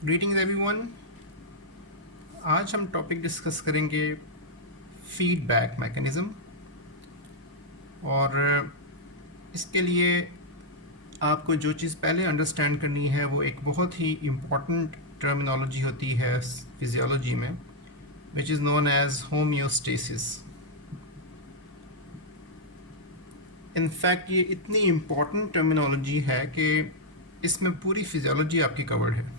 Greetings everyone. आज हम topic discuss करेंगे फीडबैक मैकेनिज़्म। और इसके लिए आपको जो चीज़ पहले अंडरस्टैंड करनी है वो एक बहुत ही इम्पॉर्टेंट टर्मिनोलॉजी होती है फिजियोलॉजी में, which is known as homeostasis. In fact ये इतनी इम्पॉर्टेंट टर्मिनोलॉजी है कि इसमें पूरी फिजियोलॉजी आपकी कवर्ड है।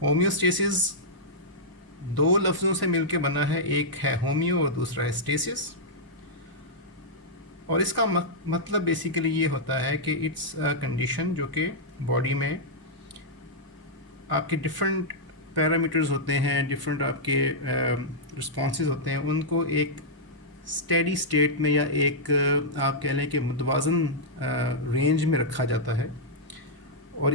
होम्योस्टेसिस दो लफ्ज़ों से मिलके बना है, एक है होमियो और दूसरा है स्टेसिस। और इसका मतलब बेसिकली ये होता है कि इट्स अ कंडीशन जो कि बॉडी में आपके डिफरेंट पैरामीटर्स होते हैं, डिफरेंट आपके रिस्पॉन्सेज होते हैं, उनको एक स्टेडी स्टेट में या एक आप कह लें कि मुतवाज़न रेंज में रखा जाता है। और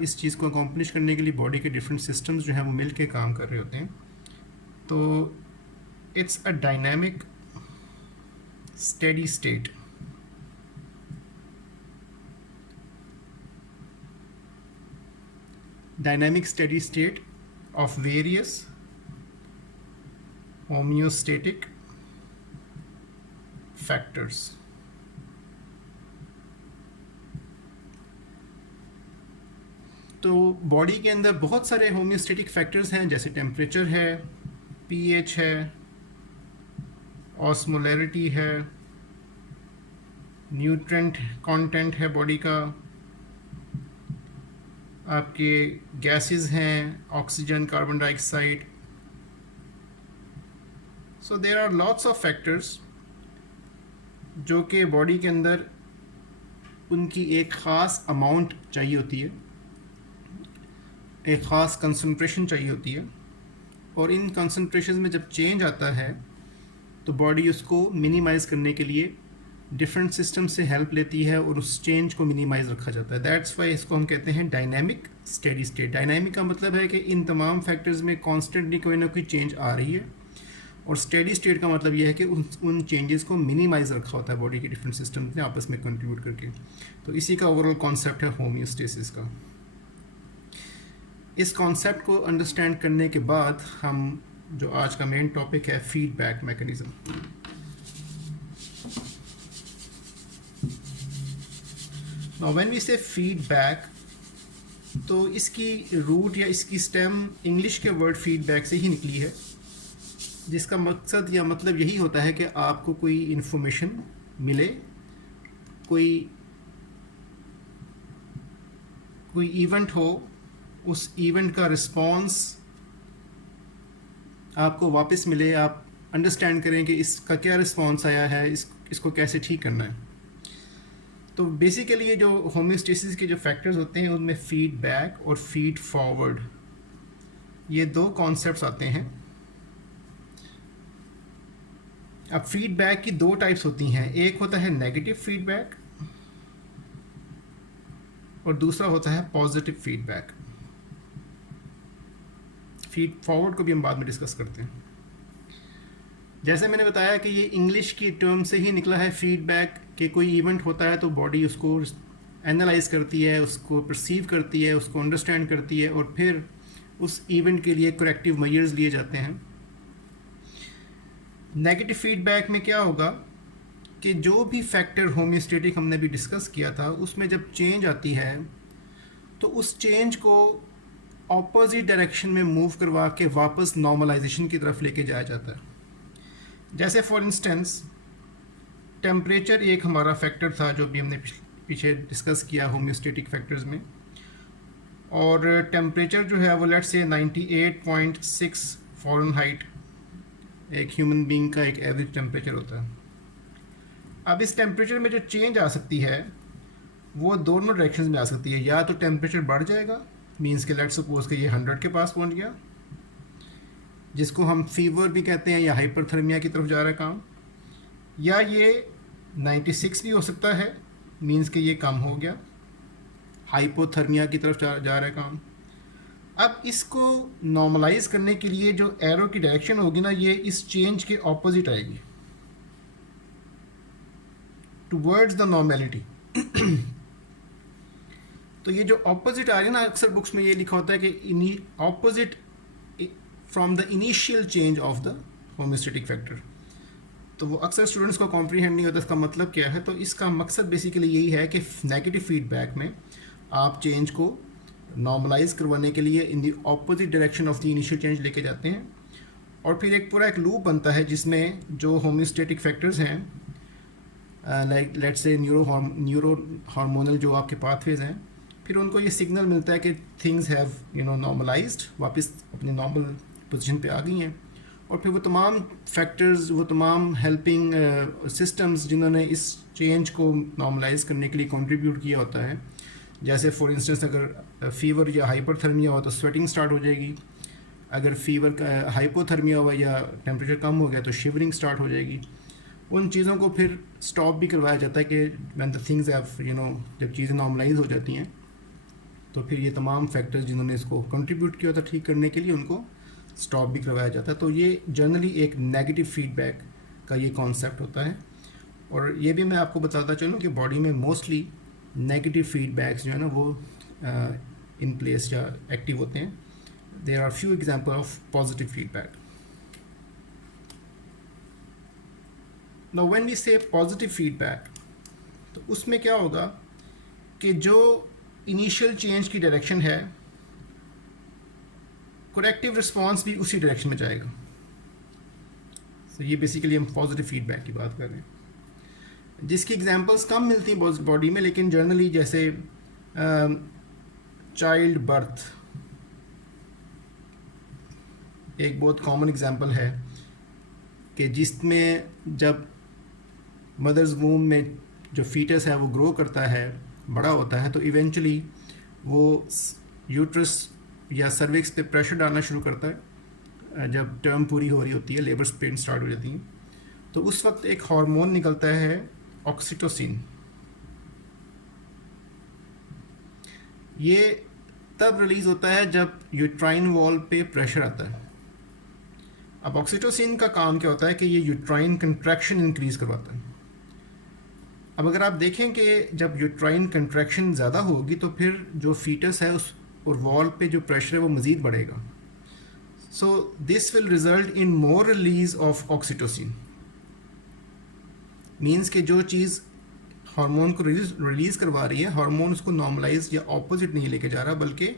इस चीज़ को अकॉम्प्लिश करने के लिए बॉडी के डिफरेंट सिस्टम्स जो हैं वो मिल के काम कर रहे होते हैं। तो it's a dynamic steady state. Dynamic steady state of various homeostatic factors. तो बॉडी के अंदर बहुत सारे होम्योस्टेटिक फैक्टर्स हैं, जैसे टेम्परेचर है, पीएच है, ऑस्मोलैरिटी है, न्यूट्रिएंट कंटेंट है बॉडी का, आपके गैसेस हैं, oxygen, carbon dioxide. So there are lots of factors जो कि बॉडी के अंदर उनकी एक ख़ास अमाउंट चाहिए होती है, एक ख़ास कंसंट्रेशन चाहिए होती है। और इन कंसंट्रेशन में जब चेंज आता है तो बॉडी उसको मिनिमाइज़ करने के लिए डिफरेंट सिस्टम से हेल्प लेती है और उस चेंज को मिनिमाइज़ रखा जाता है। दैट्स वाई इसको हम कहते हैं डायनामिक स्टेडी स्टेट। डायनामिक का मतलब है कि इन तमाम फैक्टर्स में कॉन्स्टेंटली कोई ना कोई चेंज आ रही है, और स्टेडी स्टेट का मतलब यह है कि उन चेंजेस को मिनिमाइज़ रखा होता है बॉडी के डिफरेंट सिस्टम्स ने आपस में कंट्रीब्यूट करके। तो इसी का ओवरऑल कॉन्सेप्ट है होम्योस्टेसिस का। इस कॉन्सेप्ट को अंडरस्टैंड करने के बाद हम जो आज का मेन टॉपिक है feedback mechanism. Now when we say feedback, तो इसकी रूट या इसकी स्टेम इंग्लिश के वर्ड फीडबैक से ही निकली है, जिसका मकसद या मतलब यही होता है कि आपको कोई इन्फॉर्मेशन मिले, कोई इवेंट हो, उस इवेंट का रिस्पॉन्स आपको वापस मिले, आप अंडरस्टैंड करें कि इसका क्या रिस्पॉन्स आया है, इसको कैसे ठीक करना है। तो बेसिकली ये जो होम्योस्टेसिस के जो फैक्टर्स होते हैं उनमें फीडबैक और फीड फॉरवर्ड, ये दो कॉन्सेप्ट्स आते हैं। अब फीडबैक की दो टाइप्स होती हैं, एक होता है नेगेटिव फीडबैक और दूसरा होता है पॉजिटिव फीडबैक। फीड फॉरवर्ड को भी हम बाद में डिस्कस करते हैं। जैसे मैंने बताया कि ये इंग्लिश की टर्म से ही निकला है फीडबैक, कि कोई इवेंट होता है तो बॉडी उसको एनालाइज करती है, उसको परसीव करती है, उसको अंडरस्टैंड करती है, और फिर उस इवेंट के लिए करेक्टिव मेजर्स लिए जाते हैं। नेगेटिव फीडबैक में क्या होगा कि जो भी फैक्टर होम्योस्टेटिक हमने भी डिस्कस किया था, उसमें जब चेंज आती है तो उस चेंज को ऑपोजिट डायरेक्शन में मूव करवा के वापस नॉर्मलाइजेशन की तरफ लेके जाया जाता है। जैसे फॉर इंस्टेंस टेम्परेचर एक हमारा फैक्टर था जो भी हमने पीछे डिस्कस किया होम्योस्टेटिक फैक्टर्स में, और टेम्परेचर जो है वो लेट से 98.6 फ़ारेनहाइट एक ह्यूमन बीइंग का एक एवरेज टेम्परेचर होता है। अब इस टेम्परेचर में जो चेंज आ सकती है वो दोनों डायरेक्शंस में आ सकती है। या तो टेम्परेचर बढ़ जाएगा, मीन्स के लेट सपोज कि ये 100 के पास पहुंच गया, जिसको हम फीवर भी कहते हैं, या हाइपरथर्मिया की तरफ जा रहा है काम, या ये 96 भी हो सकता है, मीन्स कि ये कम हो गया, हाइपोथर्मिया की तरफ जा रहा है काम। अब इसको नॉर्मलाइज करने के लिए जो एरो की डायरेक्शन होगी ना, ये इस चेंज के ऑपोजिट आएगी, टुवर्ड्स द नॉर्मेलिटी। तो ये जो ऑपोजिट आ रही है ना, अक्सर बुक्स में ये लिखा होता है कि opposite from the initial change of the homeostatic factor. तो वो अक्सर स्टूडेंट्स को कॉम्प्रीहेंड नहीं होता इसका मतलब क्या है। तो इसका मकसद बेसिकली यही है कि नेगेटिव फीडबैक में आप चेंज को नॉर्मलाइज करवाने के लिए in the opposite direction of the initial change लेके जाते हैं, और फिर एक पूरा एक लूप बनता है जिसमें जो होम्योस्टेटिक फैक्टर्स हैं, like let's say neuro hormonal जो आपके पाथवेज हैं, फिर उनको ये सिग्नल मिलता है कि थिंग्स हैव नॉर्मलाइज्ड, वापस अपनी नॉर्मल पोजीशन पे आ गई हैं। और फिर वो तमाम फैक्टर्स, वो तमाम हेल्पिंग सिस्टम्स जिन्होंने इस चेंज को नॉर्मलाइज करने के लिए कंट्रीब्यूट किया होता है, जैसे फॉर इंस्टेंस अगर फीवर या हाइपरथर्मिया हो तो स्वेटिंग स्टार्ट हो जाएगी, अगर फीवर का हाइपोथर्मिया हुआ या टेम्परेचर कम हो गया तो शिवरिंग स्टार्ट हो जाएगी। उन चीज़ों को फिर स्टॉप भी करवाया जाता है कि व्हेन द थिंग्स हैव जब चीज़ें नॉर्मलाइज हो जाती हैं तो फिर ये तमाम फैक्टर्स जिन्होंने इसको कंट्रीब्यूट किया था ठीक करने के लिए उनको स्टॉप भी करवाया जाता है। तो ये जनरली एक नेगेटिव फीडबैक का ये कॉन्सेप्ट होता है। और ये भी मैं आपको बताता चलूँ कि बॉडी में मोस्टली नेगेटिव फीडबैक्स जो है ना वो इन प्लेस या एक्टिव होते हैं। There are few example of positive feedback. Now when we say positive feedback, तो उसमें क्या होगा कि जो इनिशियल चेंज की डायरेक्शन है, करेक्टिव रिस्पॉन्स भी उसी डायरेक्शन में जाएगा। तो ये बेसिकली हम पॉजिटिव फीडबैक की बात कर रहे हैं, जिसकी एग्जांपल्स कम मिलती हैं बॉडी में, लेकिन जनरली जैसे चाइल्ड बर्थ एक बहुत कॉमन एग्जांपल है कि जिसमें जब मदर्स वूम में जो फीटस है वो ग्रो करता है, बड़ा होता है, तो इवेंचुअली वो यूट्रस या सर्विक्स पे प्रेशर डालना शुरू करता है। जब टर्म पूरी हो रही होती है, लेबर पेन स्टार्ट हो जाती हैं, तो उस वक्त एक हार्मोन निकलता है ऑक्सीटोसिन। ये तब रिलीज होता है जब यूट्राइन वॉल पे प्रेशर आता है। अब ऑक्सीटोसिन का काम क्या होता है कि ये यूट्राइन कंट्रैक्शन इंक्रीज करवाता है। अब अगर आप देखें कि जब यूट्राइन कंट्रैक्शन ज़्यादा होगी तो फिर जो फीटस है उस और वॉल पे जो प्रेशर है वो मज़ीद बढ़ेगा। So this will result in more release of oxytocin. Means कि जो चीज़ हार्मोन को रिलीज करवा रही है, हार्मोन उसको नॉर्मलाइज या ऑपोजिट नहीं लेके जा रहा, बल्कि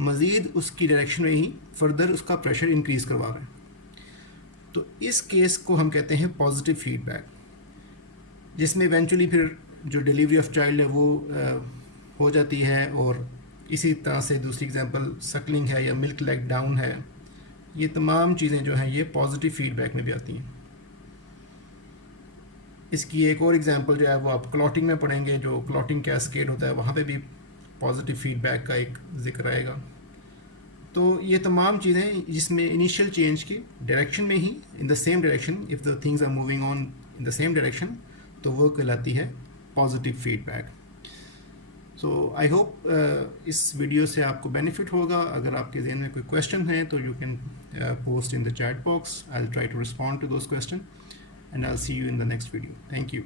मज़ीद उसकी डायरेक्शन में ही फर्दर उसका प्रेशर इंक्रीज करवा रहा है। तो इस केस को हम कहते हैं पॉजिटिव फीडबैक, जिसमें इवेंचुअली फिर जो डिलीवरी ऑफ चाइल्ड है वो हो जाती है। और इसी तरह से दूसरी एग्जांपल सकलिंग है या मिल्क लेग डाउन है, ये तमाम चीज़ें जो हैं ये पॉजिटिव फीडबैक में भी आती हैं। इसकी एक और एग्जांपल जो है वो आप क्लॉटिंग में पढ़ेंगे, जो क्लॉटिंग कैस्केड होता है वहाँ पे भी पॉजिटिव फीडबैक का एक जिक्र आएगा। तो ये तमाम चीज़ें जिसमें इनिशियल चेंज की डायरेक्शन में ही in the same direction, if the things are moving on in the same direction, तो वो कहलाती है positive feedback. So I hope इस वीडियो से आपको बेनिफिट होगा। अगर आपके जहन में कोई क्वेश्चन है तो you can post in the chat box. I will try to respond to those question and I will see you in the next video. Thank you.